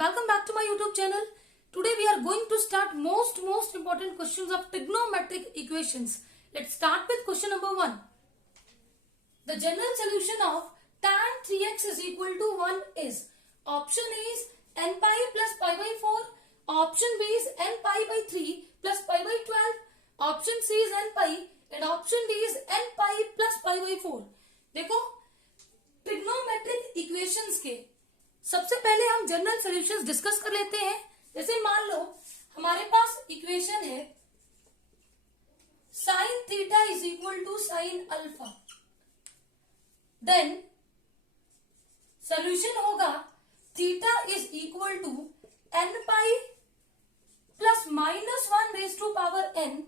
Welcome back to my YouTube channel. Today we are going to start most important questions of trigonometric equations. Let's start with question number 1. The general solution of tan 3x is equal to 1 is option A is n pi plus pi by 4, option B is n pi by 3 plus pi by 12, option C is n pi and option D is n pi plus pi by 4. देखो trigonometric equations के सबसे पहले हम general solutions discuss कर लेते हैं. जैसे मान लो हमारे पास इक्वेशन है sine theta is equal to sine alpha. Then solution होगा theta is equal to n pi plus minus 1 raise to power n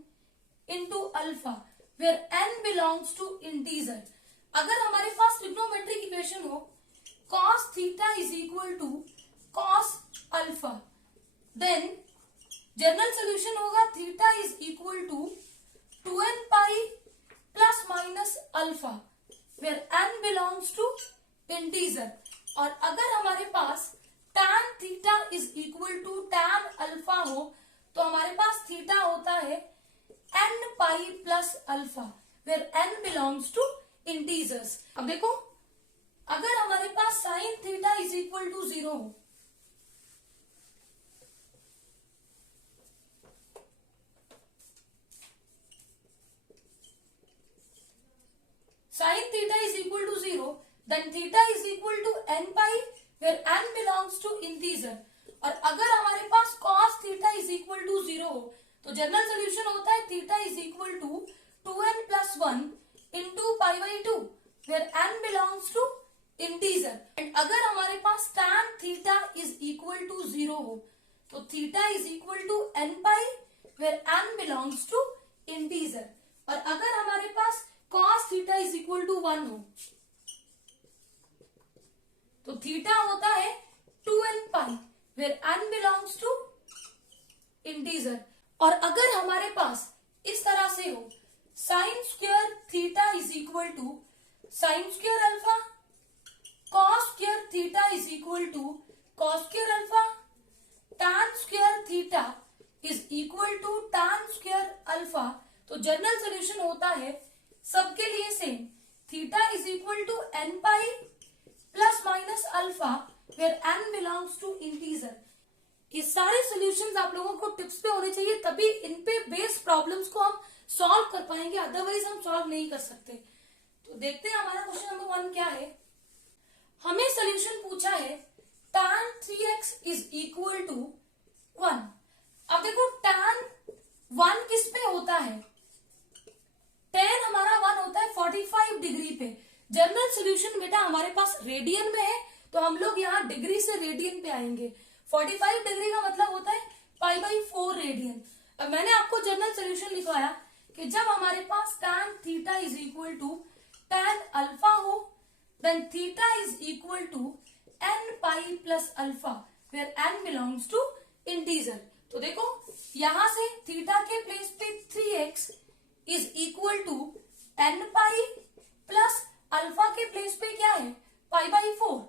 into alpha where n belongs to integer. अगर हमारे पास ट्रिग्नोमेट्रिक इक्वेशन हो cos theta is equal to cos alpha, then general solution होगा theta is equal to 2n pi plus minus alpha where n belongs to integer. और अगर हमारे पास tan theta is equal to tan alpha हो तो हमारे पास थीटा होता है n pi plus alpha where n belongs to integers. अब देखो अगर हमारे पास sine theta is equal to 0 हो, sine theta is equal to 0, then theta is equal to n pi where n belongs to integer. और अगर हमारे पास cos theta is equal to 0 हो तो जनरल सोल्यूशन होता है theta is equal to 2n plus 1 into pi by 2 where n belongs to integer. And अगर हमारे पास tan theta is equal to 0 हो तो theta is equal to n pi where n belongs to integer. और अगर हमारे पास cos theta is equal to 1 हो तो थीटा होता है 2n pi where n belongs to integer. और अगर हमारे पास इस तरह से हो sign square theta is equal to sine square alpha, cos square theta is equal to cos square alpha, tan square theta is equal to tan square alpha, तो general solution होता है सबके लिए same theta is equal to n pi plus minus alpha where n belongs to integer. ये सारे solutions आप लोगों को टिप्स पे होने चाहिए, तभी इन पे बेस्ड प्रॉब्लम्स को हम सॉल्व कर पाएंगे, अदरवाइज हम सॉल्व नहीं कर सकते. तो देखते हैं हमारा क्वेश्चन नंबर 1 क्या है. हमें सॉल्यूशन पूछा है tan 3x is equal to 1. अब देखो tan 1 किस पे होता है, tan हमारा 1 होता है 45 डिग्री पे. जनरल सॉल्यूशन बेटा हमारे पास रेडियन में है तो हम लोग यहाँ डिग्री से रेडियन पे आएंगे. 45 डिग्री का मतलब होता है पाई बाई 4 रेडियन. अब मैंने आपको जनरल सॉल्यूशन लिखवाया कि जब हमारे पास tan theta is equal to tan alpha हो then theta is equal to n pi plus alpha where n belongs to integer. तो देखो यहां से थीटा के प्लेस पे 3x is equal to n pi plus alpha के प्लेस पे क्या है पाई बाई 4.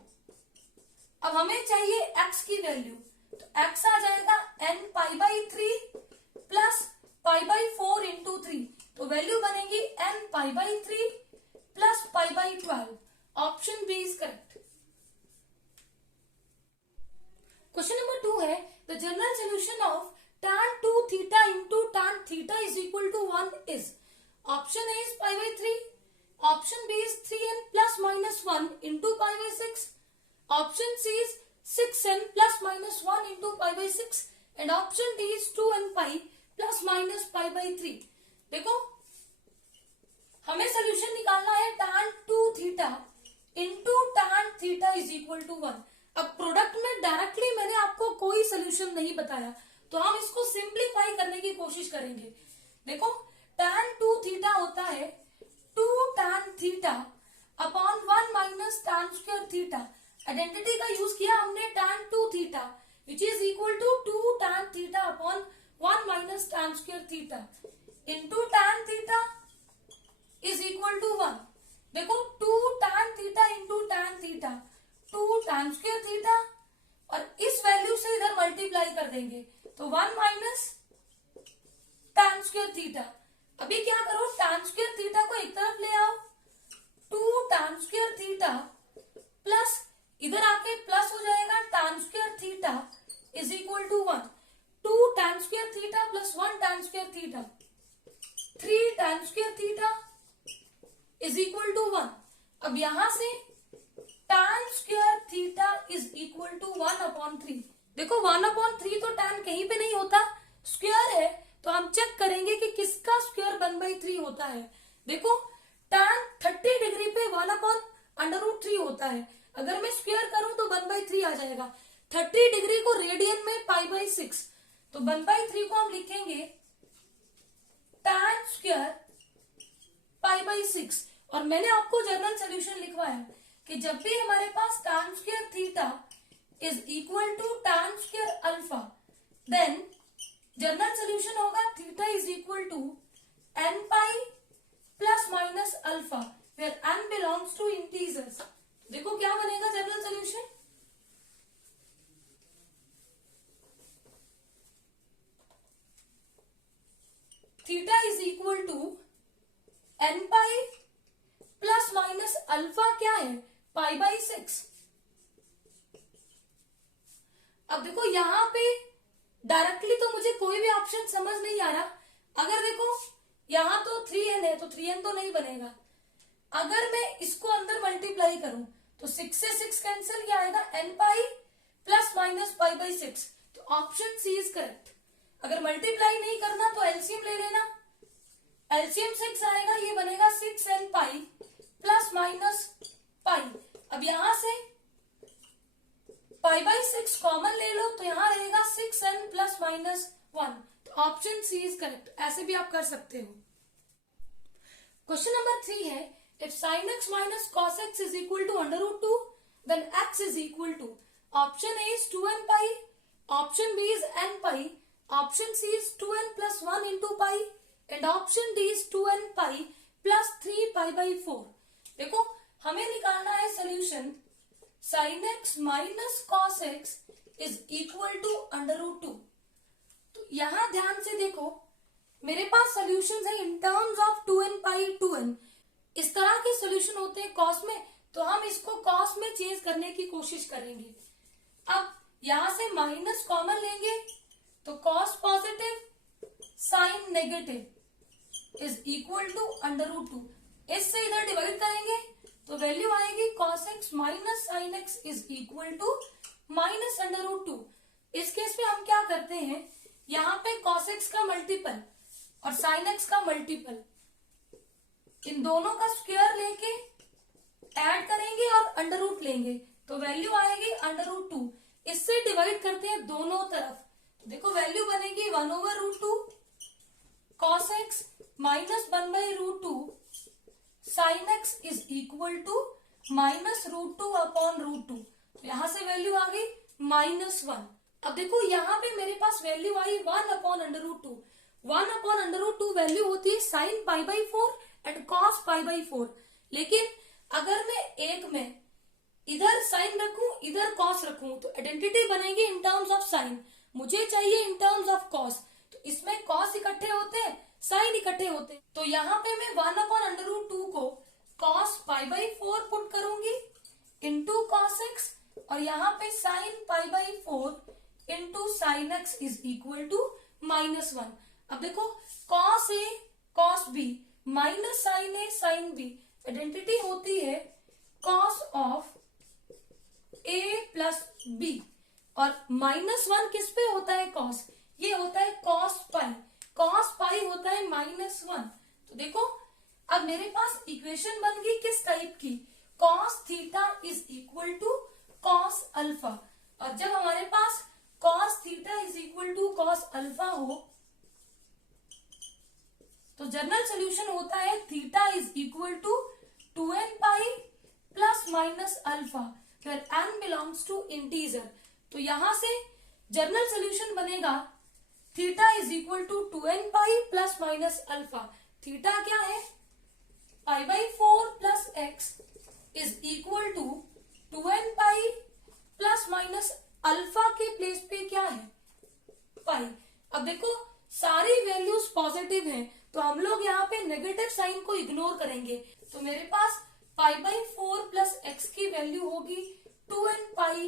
अब हमें चाहिए x की वैल्यू, तो x आ जाएगा n pi by 3 plus pi by 4 into 3, तो वैल्यू बनेगी n pi by 3 plus pi by 12. Option B is correct. Question number 2 है the general solution of tan 2 theta into tan theta is equal to 1 is option A is pi by 3, option B is 3n plus minus 1 into pi by 6, option C is 6n plus minus 1 into pi by 6 and option D is 2n pi plus minus pi by 3. देखो हमें solution निकालना है tan 2 theta into tan theta is equal to 1. अब product में directly मैंने आपको कोई solution नहीं बताया तो हम इसको सिंप्लीफाई करने की कोशिश करेंगे. देखो tan 2 थीटा होता है 2 tan theta upon 1 minus tan square theta. Identity का यूज किया हमने tan 2 theta which is equal to 2 tan theta upon 1 minus tan square theta into tan theta is equal to 1. देखो 2 tan theta into tan theta 2 tan square theta और इस value कर देंगे, तो 1 minus tan square theta. अभी क्या करो, tan square theta को एक तरफ ले आओ, 2 tan स्क्वायर थीटा प्लस इधर आके प्लस हो जाएगा tan square theta is equal to 1, 2 tan square theta plus 1 tan square theta, 3 tan square theta is equal to 1। अब यहां से tan square theta is equal to 1/3। देखो 1/3 तो tan कहीं पे नहीं होता, स्क्वायर है, तो हम चेक करेंगे कि किसका स्क्वायर 1/3 होता है। देखो tan 30 डिग्री पे 1/√3 होता है, अगर मैं स्क्वायर करूं तो 1/3 आ जाएगा। 30 डिग्री को रेडियन में π/6, तो 1/3 को हम लिखेंगे tan स्क्वायर π/6। और मैंने आपको जनरल सोल्यूशन लिखवाया कि जब भी हमारे पास tan square theta is equal to tan square alpha, then general solution होगा theta is equal to n pi plus minus alpha, where n belongs to integers. देखो क्या बनेगा general solution, theta is equal to n pi plus minus alpha क्या है, π/6। अब देखो यहां पे डायरेक्टली तो मुझे कोई भी ऑप्शन समझ नहीं आ रहा। अगर देखो यहां तो 3n है, तो 3n तो नहीं बनेगा। अगर मैं इसको अंदर मल्टीप्लाई करूं तो 6 से 6 कैंसिल, क्या आएगा n पाई प्लस माइनस π/6, तो ऑप्शन सी इज करेक्ट। अगर मल्टीप्लाई नहीं करना तो एलसीएम ले लेना, एलसीएम 6 आएगा, ये बनेगा 6n पाई प्लस माइनस पाई। अब यहां से π/6 कॉमन ले लो, तो यहां रहेगा 6n प्लस माइनस 1, तो ऑप्शन सी इज करेक्ट। ऐसे भी आप कर सकते हो। क्वेश्चन नंबर 3 है, if sin x minus cos x is equal to √2, then x is equal to, option A is 2n pi, option B is n pi, option C is 2n plus 1 into pi, and option D is 2n pi plus 3 π/4। देखो हमें निकालना है solution sin x minus cos x is equal to √2। तो यहां ध्यान से देखो, मेरे पास सोल्यूशन है इन terms of 2n pi 2n। इस तरह के सोल्यूशन होते हैं कॉस में, तो हम इसको कॉस में चेंज करने की कोशिश करेंगे। अब यहां से माइनस कॉमन लेंगे तो cos positive sine negative is equal to √2। इससे इधर डिवाइड करेंगे तो वैल्यू आएगी cos x minus sine x is equal to minus √2। इस केस में हम क्या करते हैं, यहाँ पे cos x का मल्टीपल और sin x का मल्टीपल, इन दोनों का स्क्वायर लेके ऐड करेंगे और अंडर रूट लेंगे, तो वैल्यू आएगी √2। इससे डिवाइड करते हैं दोनों तरफ, तो देखो वैल्यू बनेगी 1/√2 cos x minus 1/√2 sin x is equal to minus √2/√2। तो यहां से वैल्यू आ गई -1। अब देखो यहाँ पे मेरे पास वैल्यू आई 1/√2। 1/√2 वैल्यू होती है sin π/4 एंड cos π/4। लेकिन अगर मैं एक में इधर साइन रखूं इधर कॉस रखूं तो आइडेंटिटी बनेगी इन टर्म्स ऑफ साइन, मुझे चाहिए इन टर्म्स ऑफ कॉस। तो इसमें कॉस इकट्ठे होते हैं, साइन इकट्ठे होते हैं, तो यहाँ पे मैं 1/√2 को cos π/4 पुट करूंगी इंटू cos x, और यहाँ पे sin π/4 into sine x is equal to -1। अब देखो cos a cos b minus sine a sine b, identity होती है cos of a plus b, और -1 किस पे होता है cos, ये होता है cos पाई होता है -1। तो देखो अब मेरे पास इक्वेशन बन गई किस टाइप की, cos theta is equal to cos alpha. और जब हमारे पास cos theta is equal to cos alpha हो तो जनरल सोल्यूशन होता है theta is equal to 2n pi plus minus alpha, फिर n बिलोंग्स टू इंटीजर। तो यहां से जनरल सोल्यूशन बनेगा theta is equal to 2n pi plus minus alpha. Theta क्या है, π/4 plus x is equal to 2n pi plus minus alpha के place पे क्या है पाई। अब देखो सारी वैल्यूज पॉजिटिव हैं, तो हम लोग यहाँ पे नेगेटिव साइन को इग्नोर करेंगे। तो मेरे पास पाई बाई 4 प्लस एक्स की वैल्यू होगी 2n पाई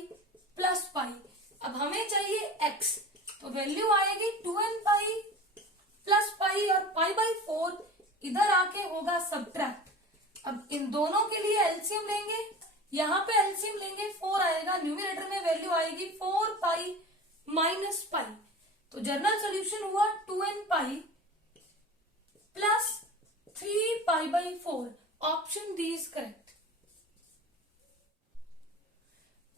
प्लस पाई। अब हमें चाहिए x, तो वैल्यू आएगी 2n पाई प्लस पाई और पाई बाई 4 इधर आके होगा सब्ट्रैक्ट। अब इन दोनों के लिए एलसीएम लेंगे, यहाँ पे एलसीएम लेंगे 4 आएगा, न्यूमरेटर में वैल्यू आएगी 4 पाई माइनस पाई। तो जनरल सोल्यूशन हुआ 2n pi plus 3 pi by 4। Option D is correct.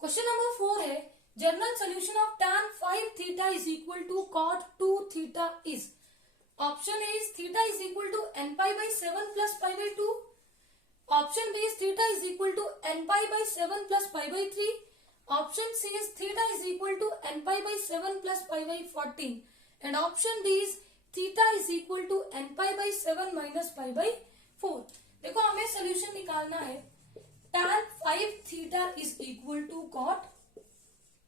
Question number 4 है general solution of tan 5 theta is equal to cot 2 theta is. Option A is theta is equal to n pi by 7 plus pi by 2। Option B is theta is equal to n pi by 7 plus pi by 3। Option C is theta is equal to n pi by 7 plus pi by 14 and option D is theta is equal to n pi by 7 minus pi by 4। देखो हमें solution निकालना है। tan 5 theta is equal to cot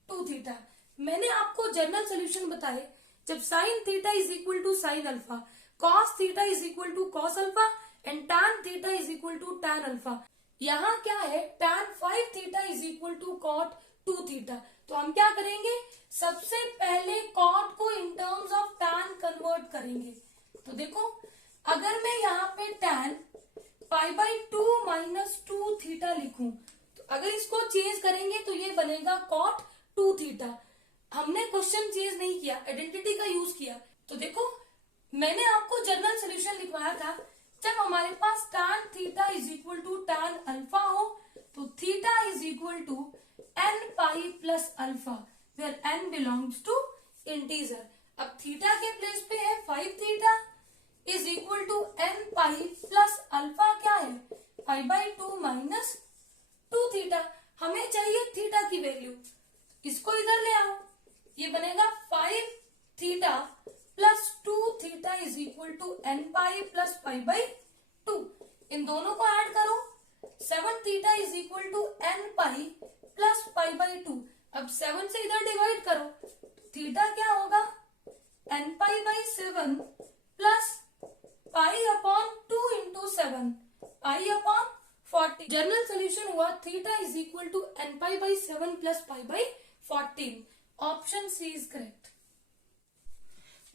2 theta. मैंने आपको general solution बताए जब sin theta is equal to sine alpha, cos theta is equal to cos alpha and tan theta is equal to tan alpha. यहाँ क्या है tan 5 theta is equal to cot 2 theta. तो हम क्या करेंगे, सबसे पहले cot को in terms of tan convert करेंगे। तो देखो अगर मैं यहाँ पे tan pi by 2 minus 2 theta लिखूं, तो अगर इसको चेंज करेंगे तो ये बनेगा cot 2 थीटा। हमने क्वेश्चन चेंज नहीं किया, आइडेंटिटी का यूज किया। तो देखो मैंने आपको जनरल सोल्यूशन लिखवाया था जब हमारे पास tan theta is equal to tan alpha हो, तो theta is equal to n pi plus alpha where n belongs to integer. अब थीटा के प्लेस पे है 5 theta is equal to n pi plus alpha क्या है पाई बाई 2 माइनस 2 थीटा। हमें चाहिए थीटा की वैल्यू, इसको इधर ले आओ, ये बनेगा 5 theta plus 2 theta is equal to n pi plus pi by 2। इन दोनों को ऐड करो, 7 theta is equal to n pi plus pi by 2। अब 7 से इधर डिवाइड करो, थीटा क्या होगा n pi by 7 plus pi upon 2 into 7 pi upon 40। General solution हुआ theta is equal to n pi by 7 plus pi by 14। Option C is correct.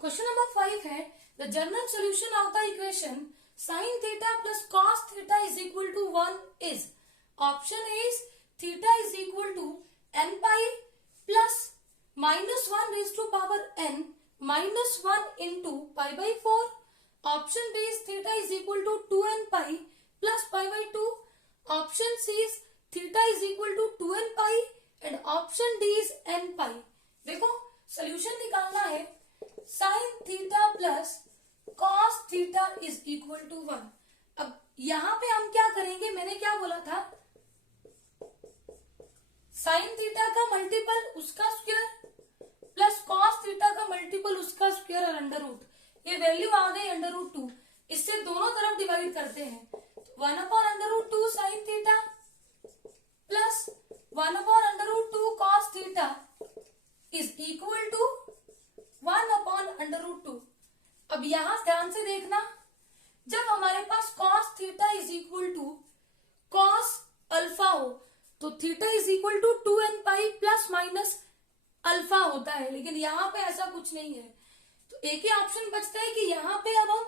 Question number 5 है the general solution of the equation sin theta plus cos theta is equal to 1 is. Option A is theta is equal to n pi plus minus 1 raise to power n minus 1 into pi by 4। Option B is theta is equal to 2n pi plus pi by 2। Option C is theta is equal to 2n pi and option D is n pi. देखो solution निकालना है sin theta plus cos theta is equal to 1। अब यहाँ पे हम क्या करेंगे, मैंने क्या बोला था, sin थीटा का मल्टीपल उसका स्क्वायर प्लस cos थीटा का मल्टीपल उसका स्क्वायर और अंडर रूट। ये वैल्यू आ गई अंडर रूट 2, इससे दोनों तरफ डिवाइड करते हैं। 1 upon under root 2 sine theta plus 1 upon under root 2 cos theta is equal to 1 upon under root 2। अब यहां ध्यान से देखना, जब हमारे पास cos theta is equal to cos alpha हो तो theta is equal to 2n pi plus minus alpha होता है, लेकिन यहाँ पे ऐसा कुछ नहीं है। तो एक ही ऑप्शन बचता है कि यहाँ पे अब हम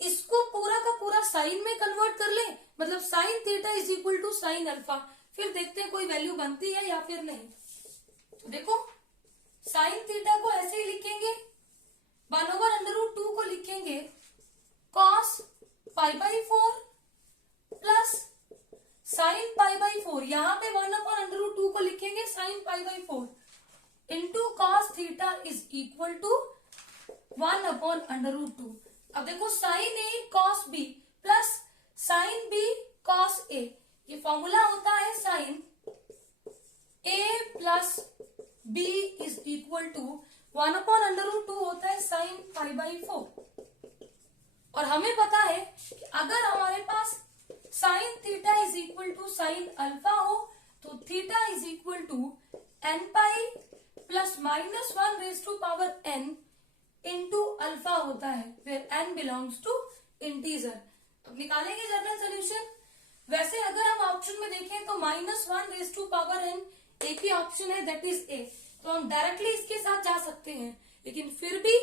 इसको पूरा का पूरा साइन में कन्वर्ट कर ले, मतलब sine theta is equal to sine alpha, फिर देखते हैं कोई वैल्यू बनती है या फिर नहीं। तो देखो साइन थीटा को ऐसे ही लिखेंगे, 1 ओवर अंडर रूट 2 को लिखेंगे cos pi by 4 plus sign pi by 4, यहाँ पे 1 अपॉन अंडर रूट 2 को लिखेंगे sine pi by 4 into cos theta is equal to 1 upon under root 2। अब देखो sine A cos B plus sine B cos A, ये formula होता है sine A plus B is equal to 1 upon under root 2 होता है sign pi by 4। और हमें पता है कि अगर हमारे पास sine theta is equal to sine alpha हो तो theta is equal to n pi plus -1 into alpha होता है, where n belongs to integer. अब निकालेंगे जनरल सोल्यूशन। वैसे अगर हम ऑप्शन में देखें तो -1 एक ही ऑप्शन है, दैट इज ए, तो हम डायरेक्टली इसके साथ जा सकते हैं, लेकिन फिर भी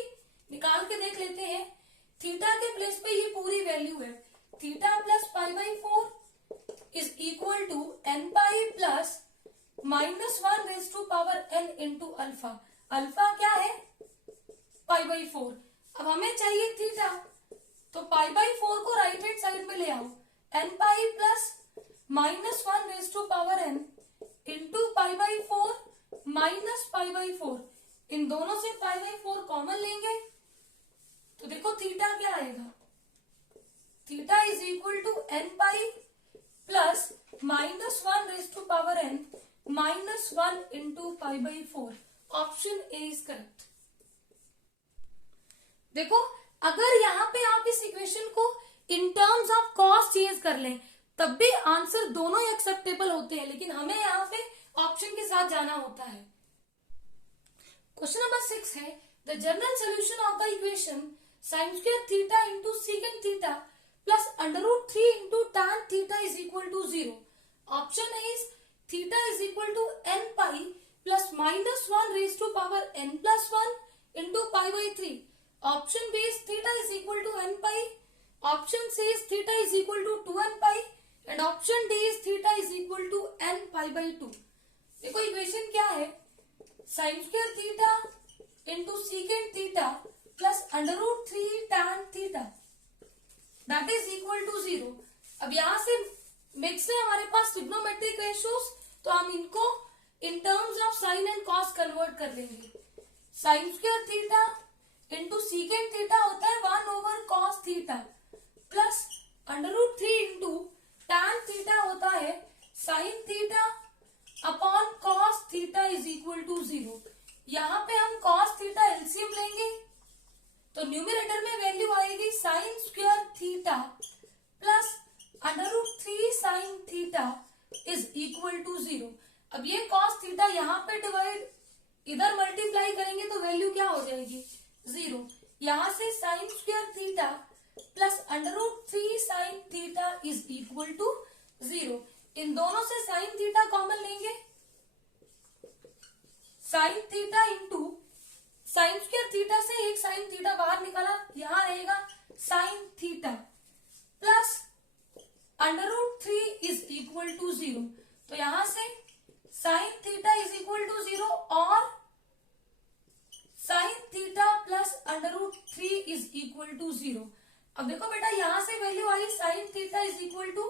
निकाल के देख लेते हैं। थीटा के प्लेस पे ये पूरी वैल्यू है, theta plus π/4 is equal to n pi plus -1 into alpha. Alpha क्या है? π/4। अब हमें चाहिए थीटा, तो π/4 को राइट हैंड साइड में ले आओ, n pi plus -1 into π/4 minus π/4, इन दोनों से π/4 कॉमन लेंगे तो देखो थीटा क्या आएगा, theta is equal to n pi plus -1 -1 into π/4। Option A is correct. देखो अगर यहाँ पे आप इस इक्वेशन को in terms of cos change कर लें तब भी आंसर दोनों एक्सेप्टेबल होते हैं, लेकिन हमें यहाँ पे ऑप्शन के साथ जाना होता है। क्वेश्चन नंबर 6 है the general solution of the equation sin square theta into secant theta plus √3 into tan theta is equal to 0। Option is theta is equal to n pi plus -1 into π/3। Option B is theta is equal to n pi, option C is theta is equal to 2n pi and option D is theta is equal to n π/2। देखो equation क्या है, sin square theta into secant theta plus √3 tan theta that is equal to 0। अब यहां से mix है हमारे पास trigonometric ratios, तो हम इनको in terms of sine and cos convert कर लेंगे। sin square theta into secant theta होता है 1/cos theta plus √3 into tan theta होता है sin theta upon cos theta is equal to 0। यहाँ पे हम cos थीटा एलसीएम लेंगे तो न्यूमरेटर में वैल्यू आएगी sin square theta plus √3 sin theta is equal to 0। अब ये cos थीटा यहाँ पे डिवाइड इधर मल्टीप्लाई करेंगे तो वैल्यू क्या हो जाएगी 0। यहाँ से sin square theta plus √3 sin theta is equal to 0। इन दोनों से sin थीटा कॉमन लेंगे, sin theta into sin square theta से एक sin थीटा बाहर निकाला, यहां रहेगा sin theta plus √3 is equal to 0। तो यहां से sin theta is equal to 0 और sin theta plus √3 is equal to 0। अब देखो बेटा यहां से वैल्यू आई sin theta is equal to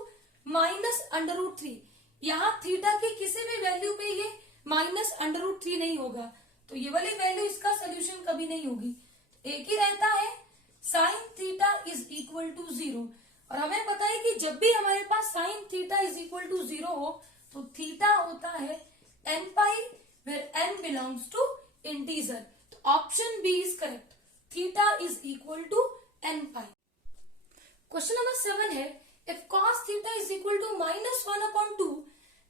-√3। यहाँ थीटा की किसी भी वैल्यू पे ये -√3 नहीं होगा, तो ये वाली वैल्यू इसका सोल्यूशन कभी नहीं होगी, एक ही रहता है sin theta is equal to 0। और हमें पता है कि जब भी हमारे पास sin theta is equal to 0 हो तो थीटा होता है n pi where n belongs to integer. तो option B is correct, theta is equal to n pi. Question number 7 है if cos theta is equal to -1/2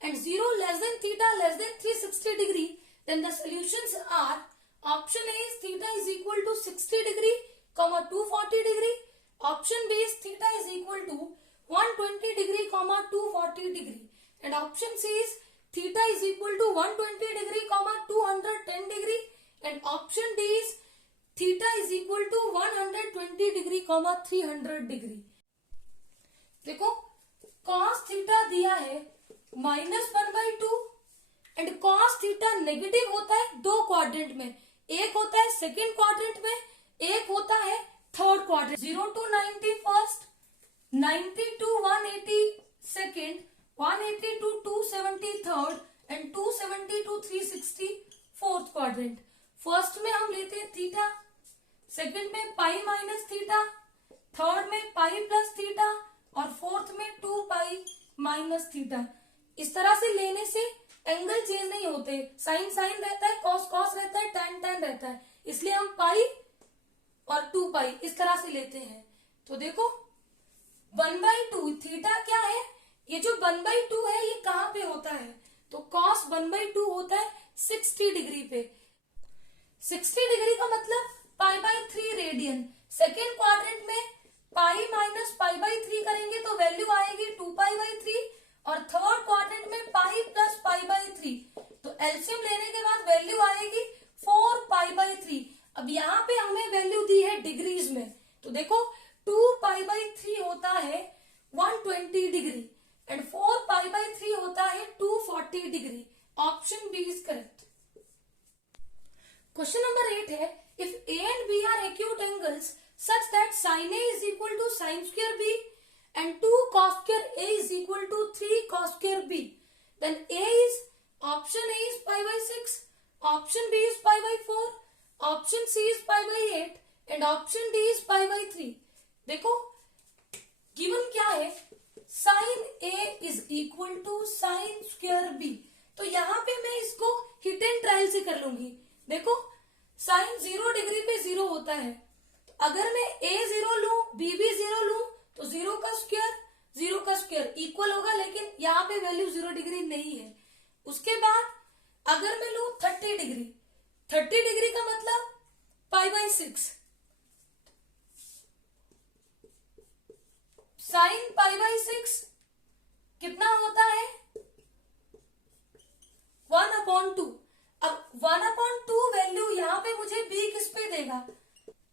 and 0 less than theta less than 360 degree, then the solutions are option A is theta is equal to 60 degree, 240 degree. Option B is theta is equal to 120 degree, 240 degree. And option C is theta is equal to 120 degree, 210 degree. And option D is theta is equal to 120 degree, 300 degree. देखो cos theta दिया है -1/2 and cos theta negative होता है दो quadrant में, एक होता है सेकेंड क्वाड्रेंट में, एक होता है third quadrant. 0 to 90 first, 90 to 180 second, 180 to 270 third and 270 to 360 fourth quadrant. First में हम लेते हैं थीटा, सेकेंड में पाई माइनस थीटा, थर्ड में पाई प्लस थीटा और फोर्थ में 2 पाई माइनस थीटा। इस तरह से लेने से एंगल चेंज नहीं होते, साइन साइन रहता है, कॉस कॉस रहता है, टैन टैन रहता है, इसलिए हम पाई और 2 पाई इस तरह से लेते हैं। तो देखो 1/2 थीटा क्या है, ये जो 1/2 है ये कहाँ पे होता है, तो cos 1/2 होता है 60 डिग्री पे। 60 डिग्री का मतलब π/3 रेडियन। सेकेंड क्वाड्रेंट में पाई माइनस π/3 करेंगे तो वैल्यू आएगी 2π/3 और थर्ड क्वाड्रेंट में पाई प्लस π/3 तो एलसीएम लेने के बाद वैल्यू आएगी 4π/3। अब यहाँ पे हमें वैल्यू दी है डिग्रीज में, तो देखो 2π/3 होता है 120 डिग्री एंड 4π/3 होता है 240 degree. Option B is correct. Question number 8 है, if A and B are acute angles such that sin A is equal to sin square B and 2 cos square A is equal to 3 cos square B, then option A is π/6, option B is π/4, option C is π/8 and option D is π/3। देखो given क्या है, sin A is equal to sin square B, तो यहाँ पे मैं इसको hit and trial से कर लूंगी। देखो साइन 0 डिग्री पे 0 होता है, अगर मैं a 0 लू b भी 0 लू तो 0 का स्क्वायर इक्वल होगा, लेकिन यहाँ पे वैल्यू 0 डिग्री नहीं है। उसके बाद अगर मैं लू 30 डिग्री का मतलब π/6, साइन π/6 कितना होता है 1/2। अब 1/2 वैल्यू यहाँ पे मुझे b किस पे देगा,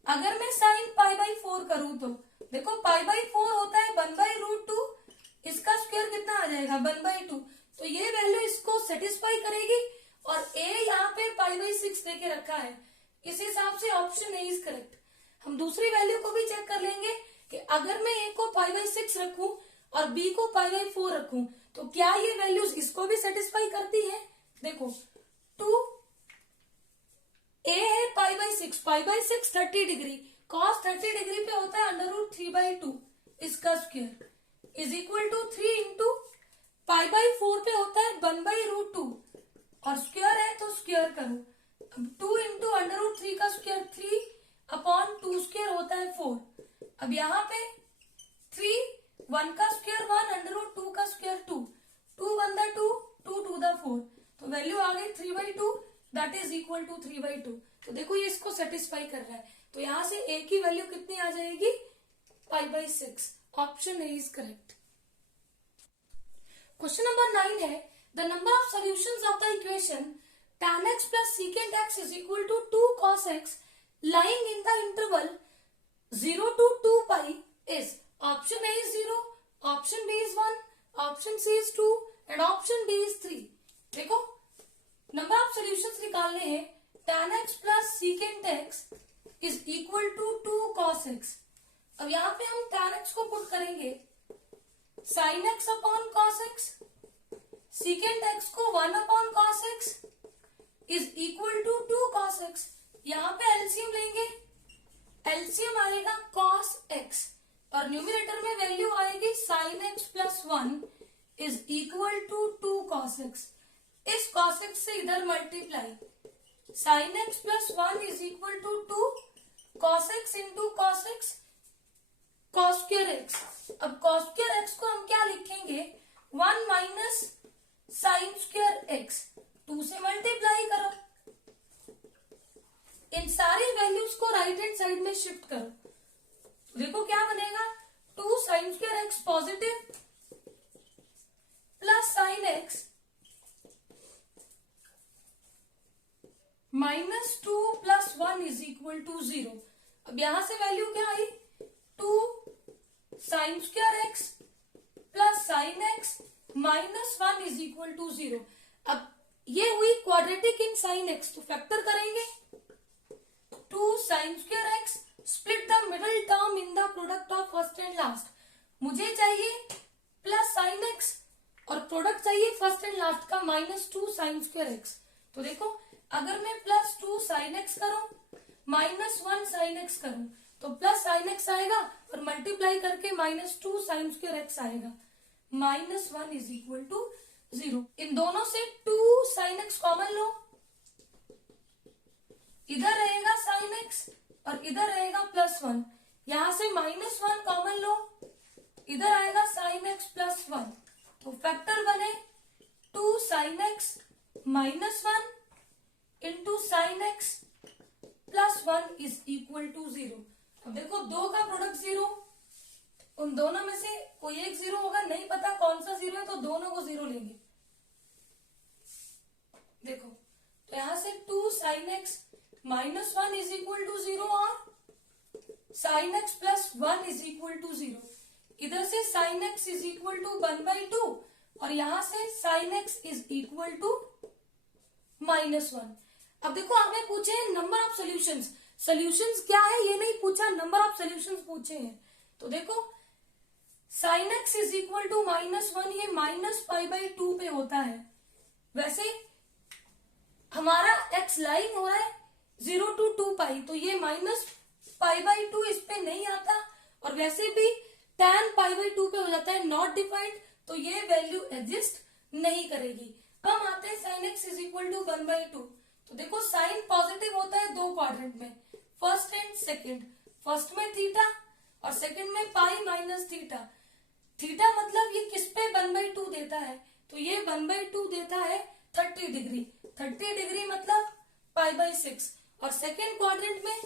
अगर मैं साइन π/4 करूं तो देखो π/4 होता है 1/√2, इसका स्क्वायर कितना आ जाएगा 1/2, तो ये वैल्यू इसको सेटिस्फाई करेगी और a यहाँ पे π/6 देके रखा है, इस हिसाब से ऑप्शन ए इज करेक्ट। हम दूसरी वैल्यू को भी चेक कर लेंगे कि अगर मैं a को π/6 रखूं और b को π/4 रखूं तो क्या ये वैल्यूज इसको भी सेटिस्फाई करती है। देखो 2 a है π/6, π/6 30 डिग्री, cos 30 डिग्री पे होता है √3/2 इसका square is equal to 3 into π/4 पे होता है 1/√2 और स्क्वायर है तो स्क्वायर करो। अब 2 इंटू √3 का स्क्वायर 3/2 स्क्वायर होता है 4। अब यहाँ पे 3 1 का स्क्वायर 1 √2 का स्क्वायर 2 2 1 2 2 2 4 तो वैल्यू आ गई 3/2 दैट इज इक्वल टू 3/2। तो देखो ये इसको सेटिस्फाई कर रहा है, तो यहां से a की वैल्यू कितनी आ जाएगी π/6। Option A is correct. Question number 9 है, the number of solutions of the equation tan x plus secant x is equal to 2 cos x lying in the interval 0 to 2 pi is option A is 0, option B is 1, option C is 2 and option D is 3। देखो number of solutions निकालने हैं, tan x plus secant x is equal to 2 cos x। अब यहाँ पे हम tan x को put करेंगे sin x upon cos x, secant x को 1 upon cos x is equal to 2 cos x। यहाँ पे एलसीएम लेंगे, एलसीएम आएगा cos x और न्यूमरेटर में वैल्यू आएगी sin x plus 1 is equal to 2 cos x। इस cos x से इधर multiply, sin x plus 1 is equal to 2 cos x into cos x cos square x। अब cos square x को हम क्या लिखेंगे 1 माइनस साइन स्क्वायर x, 2 से multiply करो, इन सारी वैल्यूज को राइट हैंड साइड में शिफ्ट करो, देखो क्या बनेगा 2 sine square x positive plus sine x minus 2 plus 1 is equal to 0। अब यहां से वैल्यू क्या आई 2 sine square x plus sine x minus 1 is equal to 0। अब ये हुई क्वाड्रेटिक इन साइन x, तो फैक्टर करेंगे 2 sine square x split the middle term in the product of first and last. मुझे चाहिए प्लस साइन x और product चाहिए first and last का माइनस 2 साइन स्क्वायर x। तो देखो अगर मैं प्लस 2 साइन x करूं माइनस 1 साइन x करूं तो प्लस साइन x आएगा और मल्टीप्लाई करके माइनस 2 साइन स्क्वायर x आएगा, माइनस 1 इज इक्वल टू 0। इन दोनों से 2 साइन x कॉमन लो, इधर रहेगा साइन x और इधर रहेगा प्लस 1, यहां से माइनस 1 कॉमन लो, इधर आएगा साइन x प्लस 1, तो फैक्टर बने 2 sine x minus 1 into sine x plus 1 is equal to 0। अब देखो दो का प्रोडक्ट 0, उन दोनों में से कोई एक 0 होगा, नहीं पता कौन सा 0 है तो दोनों को 0 लेंगे। देखो तो यहां से 2 sine x minus 1 is equal to 0 और sine x plus 1 is equal to 0। इधर से sine x is equal to 1/2 और यहां से sine x is equal to -1। अब देखो हमें पूछे हैं नंबर ऑफ सॉल्यूशंस। सॉल्यूशंस क्या है ये नहीं पूछा, नंबर ऑफ सॉल्यूशंस पूछे हैं। तो देखो sine x is equal to -1 ये -π/2 पे होता है। वैसे हमारा x लाइन हो रहा है 0 to 2π, तो ये -π/2 इस पे नहीं आता, और वैसे भी tan π/2 पे हो जाता है नॉट डिफाइंड, तो ये वैल्यू एग्जिस्ट नहीं करेगी। हम आते हैं sine x is equal to 1/2। तो देखो साइन पॉजिटिव होता है दो क्वाड्रेंट में, फर्स्ट एंड सेकंड। फर्स्ट में थीटा और सेकंड में पाई माइनस थीटा। थीटा मतलब ये किस पे 1/2 देता है, तो ये 1/2 देता है 30 डिग्री। 30 डिग्री मतलब π/6, और सेकंड क्वाड्रेंट में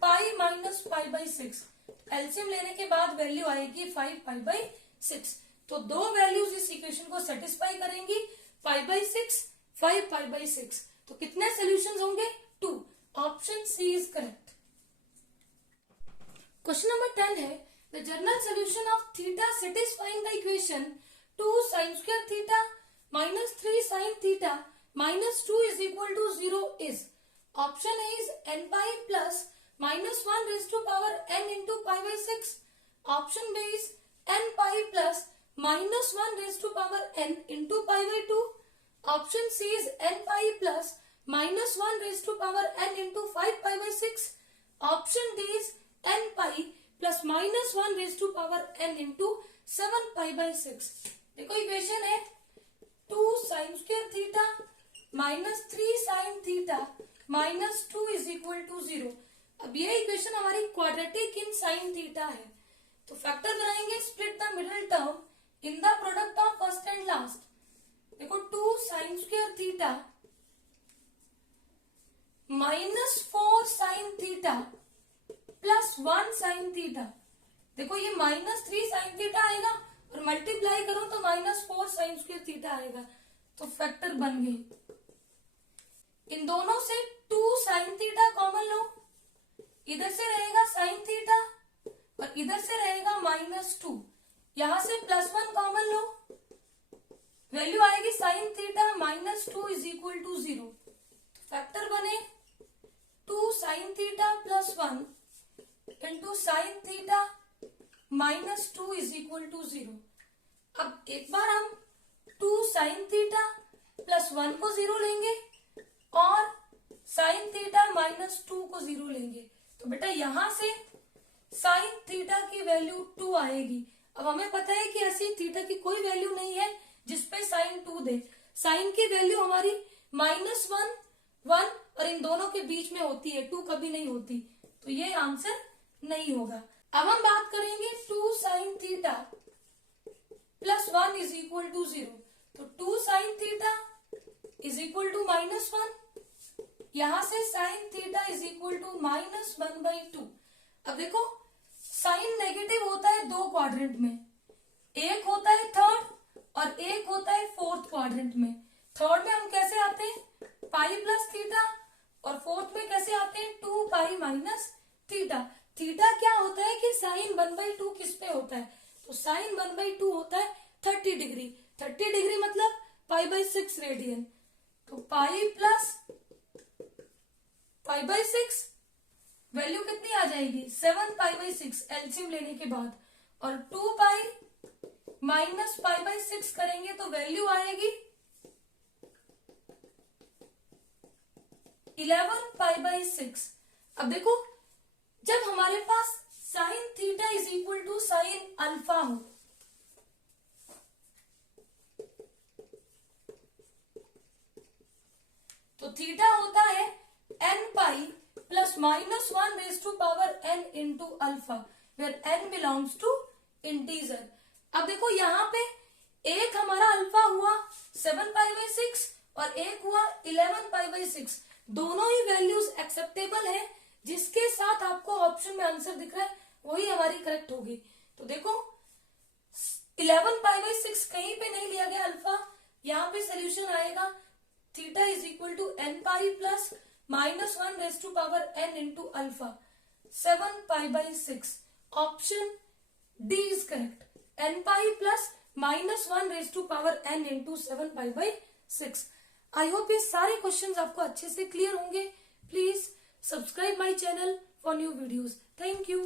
पाई माइनस π/6। एलसीएम लेने के बाद वैल्यू आएगी 5π/6। तो दो वैल्यूज इस इक्वेशन को सेटिस्फाई करेंगी, π/6, 5π/6। तो कितने सोल्यूशंस होंगे? 2। Option C is correct. Question number 10 है the general solution of theta satisfying the equation 2 sin square theta minus 3 sin theta minus 2 is equal to 0 is. Option A is n pi plus minus 1 raised to power n into π/6. Option B is n pi plus minus 1 raised to power n into π/2. Option C is n pi plus minus 1 raised to power n into 5π/6. Option D is n pi plus minus 1 raised to power n into 7π/6. देखो equation है 2 sin square theta minus 3 sin theta minus 2 is equal to 0। अब ये equation हमारी quadratic in sin theta है, तो factor बनाएंगे split the middle term in the product of first and last. देखो 2 sin square theta minus 4 sin theta plus 1 sin theta. देखो ये -3 sin theta आएगा और मल्टीप्लाई करो तो -4 sin स्क्वायर थीटा आएगा, तो फैक्टर बन गए। इन दोनों से 2 sin थीटा कॉमन लो, इधर से रहेगा sin थीटा और इधर से रहेगा -2। यहां से +1 कॉमन लो, वैल्यू आएगी sin theta -2 is equal to 0। Factor बने 2 sin theta plus 1 into sine theta -2 is equal to 0। अब एक बार हम 2 sin थीटा प्लस 1 को 0 लेंगे और साइन थीटा -2 को 0 लेंगे, तो बेटा यहां से साइन थीटा की वैल्यू 2 आएगी। अब हमें पता है कि ऐसी थीटा की कोई वैल्यू नहीं है जिसपे साइन 2 दे। साइन की वैल्यू हमारी -1, 1 और इन दोनों के बीच में होती है, 2 कभी नहीं होती, तो ये आंसर नहीं होगा। अब हम बात करेंगे 2 sin theta plus 1 is equal to 0। तो 2 sin theta is equal to -1, यहां से sin theta is equal to -1/2। अब देखो साइन नेगेटिव होता है दो क्वाड्रेंट में, एक होता है थर्ड और एक होता है फोर्थ क्वाड्रेंट में। थर्ड में हम कैसे आते हैं पाई प्लस थीटा, और फोर्थ में कैसे आते हैं 2 पाई माइनस थीटा। थीटा क्या होता है कि साइन 1/2 किस पे होता है, तो साइन 1/2 होता है 30 डिग्री। 30 डिग्री मतलब π/6 रेडियन, तो पाई प्लस π/6 वैल्यू कितनी आ जाएगी 7π/6 एलसीएम लेने के बाद, और 2 पाई माइनस π/6 करेंगे तो वैल्यू आएगी 11π/6। अब देखो जब हमारे पास sine theta is equal to sine alpha हो, तो थीटा होता है n pi plus -1 raise to power n into alpha, where n belongs to integer. अब देखो यहाँ पे एक हमारा अल्फा हुआ 7π/6 और एक हुआ 11π/6, दोनों ही वैल्यूज एक्सेप्टेबल है जिसके साथ आपको ऑप्शन में आंसर दिख रहा है वही हमारी करेक्ट होगी। तो देखो 11π/6 कहीं पे नहीं लिया गया अल्फा, यहाँ पे सोल्यूशन आएगा theta is equal to n plus -1n into alpha 7π/6। Option D is correct, n plus -1n into 7π/6। I hope ये सारे क्वेश्चंस आपको अच्छे से क्लियर होंगे। Please subscribe my channel for new videos. Thank you.